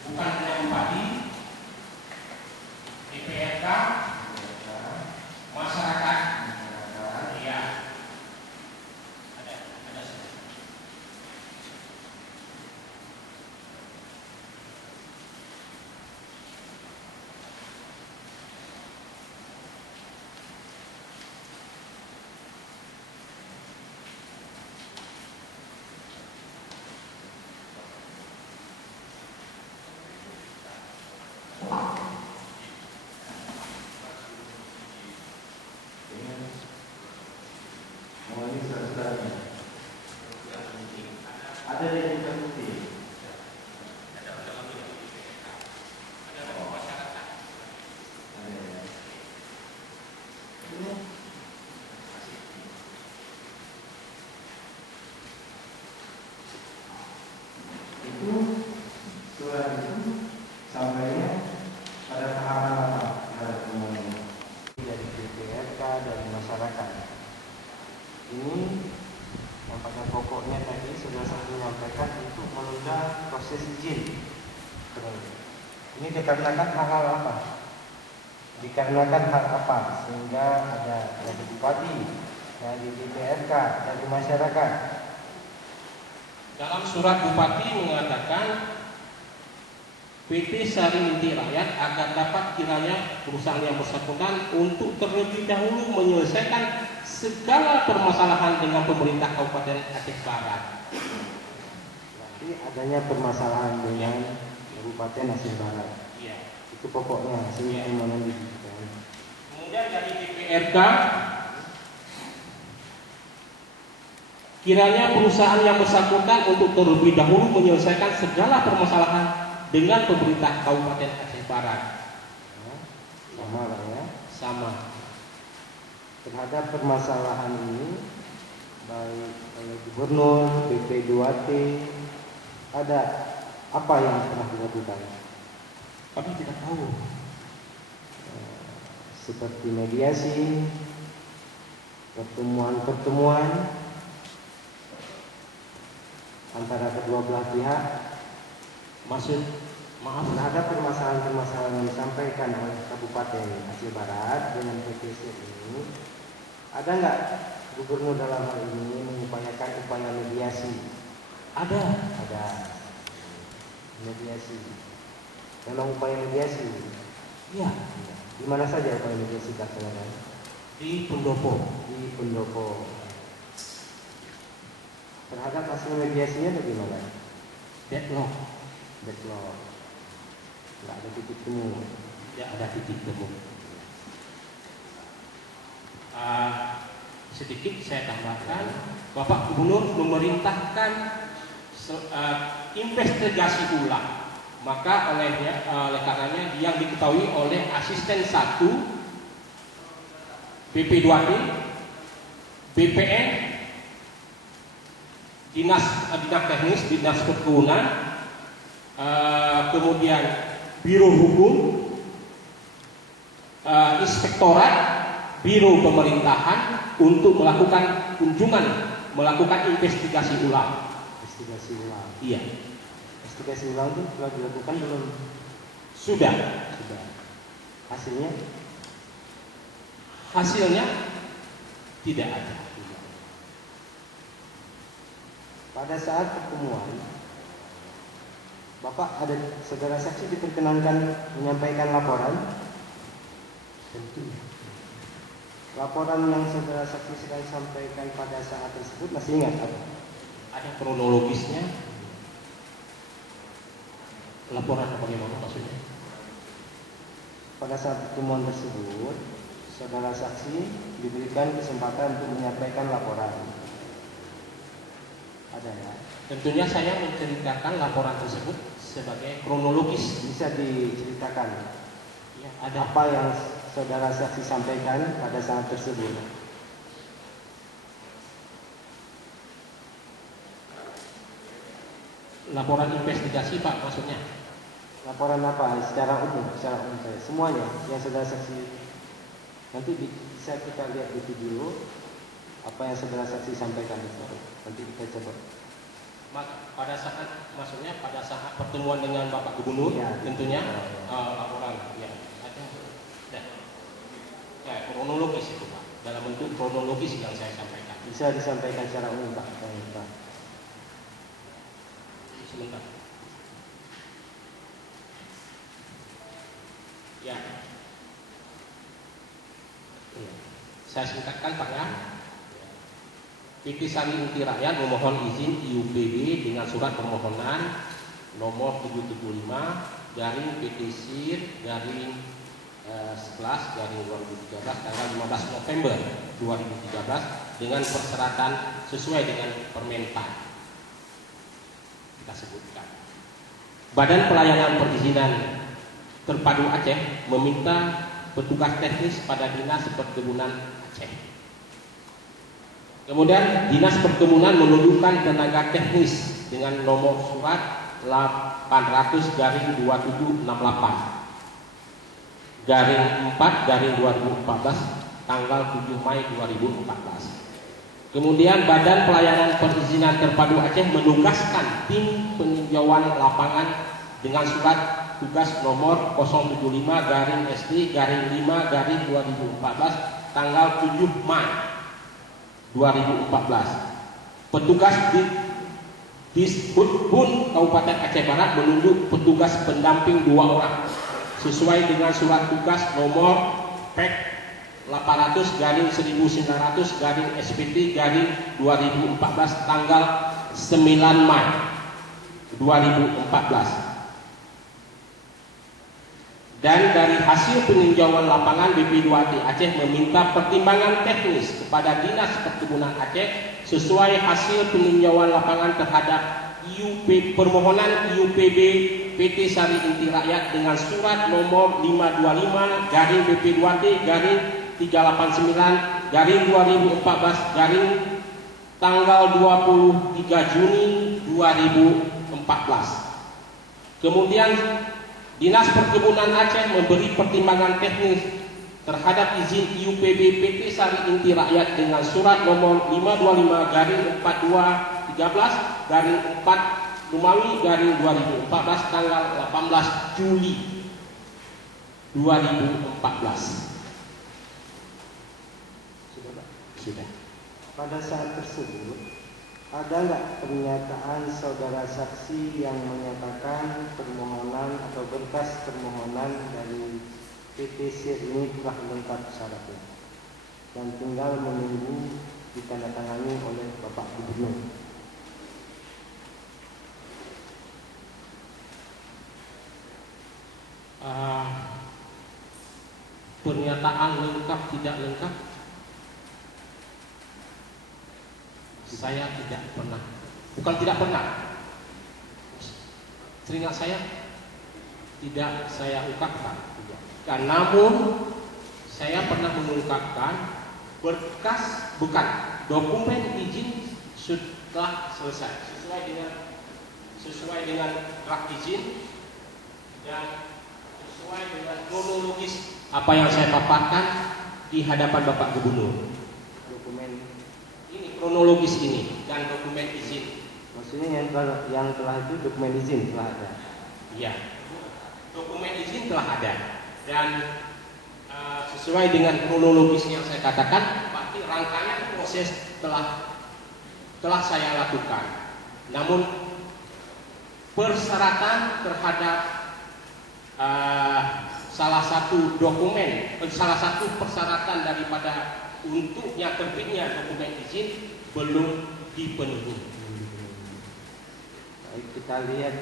Bukan hanya bupati, DPRK, masyarakat, ya. Ada. Ada yang terbukti. Itu surat itu sampainya pada tahapan apa? Dari DPRK dari masyarakat. Ini yang pada pokoknya tadi sudah saya menyampaikan untuk menunda proses izin. Ini dikarenakan hal-hal apa? Dikarenakan hal apa? Sehingga ada dari bupati, dari DPRK, dari masyarakat. Dalam surat bupati mengatakan PT Sari Inti Rakyat agar dapat kiranya perusahaan yang bersangkutan untuk terlebih dahulu menyelesaikan segala permasalahan dengan pemerintah Kabupaten Aceh Barat. Berarti adanya permasalahan dengan Kabupaten Aceh Barat. Ya. Itu pokoknya hasilnya yang mana diberikan. Kemudian dari DPRK, kiranya perusahaan yang bersangkutan untuk terlebih dahulu menyelesaikan segala permasalahan dengan pemerintah Kabupaten Aceh Barat. Sama lah ya. Sama. Terhadap permasalahan ini, baik oleh Gubernur, BP2T, ada apa yang telah dilakukan? Kami tidak tahu. Seperti mediasi, pertemuan-pertemuan antara kedua belah pihak. Maksud, maaf, Terhadap permasalahan-permasalahan yang disampaikan oleh Kabupaten Aceh Barat dengan PTC ini, ada nggak Gubernur dalam hal ini mengupayakan upaya mediasi? ada Mediasi. Memang upaya mediasi. ya Di mana saja upaya mediasi dilaksanakan? di Pendopo. Di Pendopo. Terhadap hasil mediasinya bagaimana? Deadlock, Backlog. Nggak ada titik temu. tidak ada titik temu. Sedikit saya tambahkan, Bapak Gubernur memerintahkan investigasi ulang. Maka oleh karenanya yang diketahui oleh asisten 1 BP2D, BPN, Dinas Teknis, Dinas Perkebunan, kemudian Biro Hukum, Inspektorat, Biro Pemerintahan untuk melakukan kunjungan, melakukan investigasi ulang. Investigasi ulang. Iya, Investigasi ulang itu telah dilakukan belum? sudah. Sudah. Hasilnya? Hasilnya tidak ada. Pada saat pertemuan, Bapak ada saudara saksi diperkenankan menyampaikan laporan? Tentu. Laporan yang saudara saksi sedang sampaikan pada saat tersebut masih ingat apa? Ada kronologisnya. Laporan bagaimana maksudnya? Pada saat pertemuan tersebut, saudara saksi diberikan kesempatan untuk menyampaikan laporan. Ada ya? Tentunya saya menceritakan laporan tersebut sebagai kronologis. Bisa diceritakan Ya, ada. apa yang saudara saksi sampaikan pada saat tersebut? Laporan investigasi Pak maksudnya. Laporan apa? Secara umum saja. Semuanya yang saudara saksi. Nanti bisa kita lihat di video apa yang saudara saksi sampaikan itu. Nanti kita coba. Pada saat maksudnya pada saat pertemuan dengan Bapak Gubernur, Ya. tentunya laporan ya ada ya kronologis itu Pak, dalam bentuk kronologis yang saya sampaikan. Bisa disampaikan secara umum Pak. Sebentar. Ya. Saya singkatkan Pak ya. PT Sari Inti Rakyat memohon izin IUPB dengan surat permohonan nomor 775 garing PT SIR garing 11 garing 2013 tanggal 15 November 2013 dengan persyaratan sesuai dengan Permenpan. Kita sebutkan. Badan Pelayanan Perizinan Terpadu Aceh meminta petugas teknis pada Dinas Perkebunan Aceh. Kemudian Dinas Perkebunan menunjukkan tenaga teknis dengan nomor surat 800 garing 2768 garing 4 garing 2014 tanggal 7 Mei 2014. Kemudian Badan Pelayanan Perizinan Terpadu Aceh menugaskan tim peninjauan lapangan dengan surat tugas nomor 075 garing ST garing 5 garing 2014 tanggal 7 Mei 2014. Petugas di Disbudbun Kabupaten Aceh Barat menunjuk petugas pendamping 2 orang sesuai dengan surat tugas nomor PEK 800 garing 1900 garing SPT garing 2014 tanggal 9 Mei 2014. Dan dari hasil peninjauan lapangan BP2T Aceh meminta pertimbangan teknis kepada Dinas Perkebunan Aceh sesuai hasil peninjauan lapangan terhadap permohonan IUPB PT Sari Inti Rakyat dengan surat nomor 525 garing BP2T garing 389 garing 2014 garing tanggal 23 Juni 2014. Kemudian Dinas Perkebunan Aceh memberi pertimbangan teknis terhadap izin IUPB PT Sari Inti Rakyat dengan surat nomor 525 garing 4213 garing 4 Lumawi garing 2014 tanggal 18 Juli 2014. Sudah. Pada saat tersebut ada nggak pernyataan saudara saksi yang menyatakan permohonan atau berkas permohonan dari PT SIR ini telah lengkap syaratnya dan tinggal menunggu ditandatangani oleh Bapak Gubernur? Pernyataan lengkap tidak lengkap saya tidak pernah, bukan tidak pernah, seingat saya tidak saya ungkapkan. Namun saya pernah mengungkapkan berkas bukan dokumen izin sudah selesai sesuai dengan draft izin dan sesuai dengan kronologis apa yang saya paparkan di hadapan Bapak Gubernur. Dokumen ini kronologis ini dan dokumen izin. Maksudnya yang telah itu dokumen izin telah ada. Iya, dokumen izin telah ada dan sesuai dengan kronologis yang saya katakan, berarti rangkaian proses telah saya lakukan. Namun persyaratan terhadap salah satu persyaratan daripada untuknya terbitnya dokumen izin belum dipenuhi. Baik, kita lihat,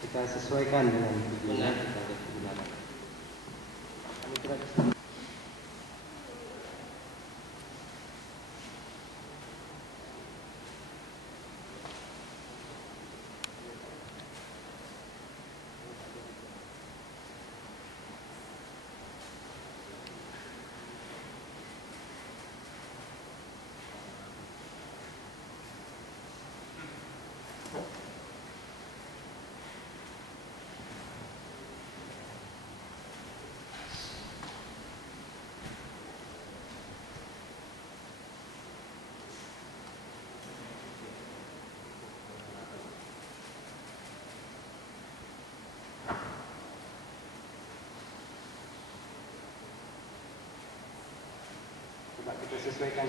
kita sesuaikan dengan tujuannya, kita lihat kebenaran. Kami kira Coba kita sesuaikan.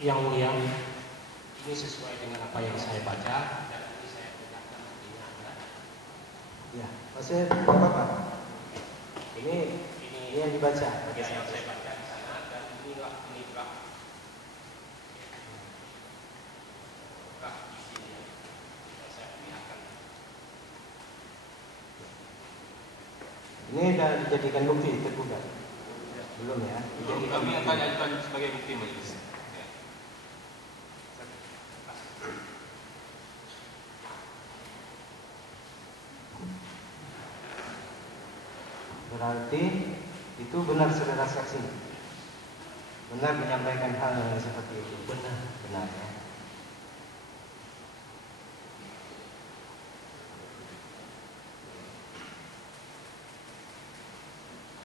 Yang mulia, ini sesuai dengan apa yang saya baca dan ini saya tegakkan artinya ada. Ya, maksudnya apa? Ini yang dibaca. Yang saya baca di sana dan inilah draft isinya. Saya perlihatkan. Ini sudah dijadikan bukti tergugat. Belum ya? Kami akan ajukan sebagai bukti majelis. Berarti itu benar saudara saksi, benar menyampaikan hal yang seperti itu. Benar. Benar ya.